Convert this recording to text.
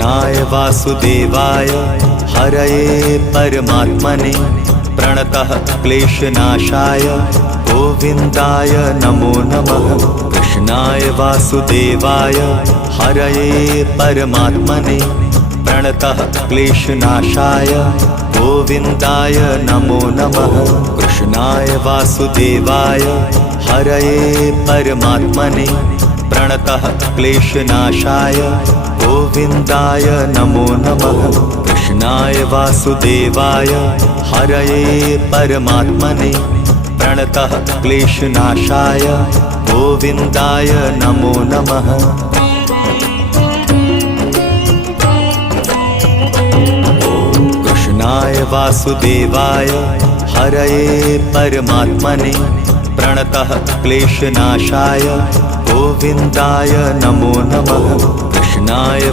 कृष्णाय वासुदेवाय हरये परमात्मने प्रणतः क्लेशनाशाय गोविन्दाय नमो नमः। कृष्णाय वासुदेवाय हरये परमात्मने प्रणतः क्लेशनाशाय गोविन्दाय नमो नमः। कृष्णाय वासुदेवाय हरये परमात्मने प्रणतः क्लेशनाशाय गोविन्दाय नमो नमः। कृष्णाय वासुदेवाय हरये परमात्मने प्रणतः क्लेशनाशाय गोविन्दाय नमो नमः। कृष्णाय वासुदेवाय हरये परमात्मने प्रणतः क्लेशनाशाय गोविन्दाय नमो नमः। कृष्णाय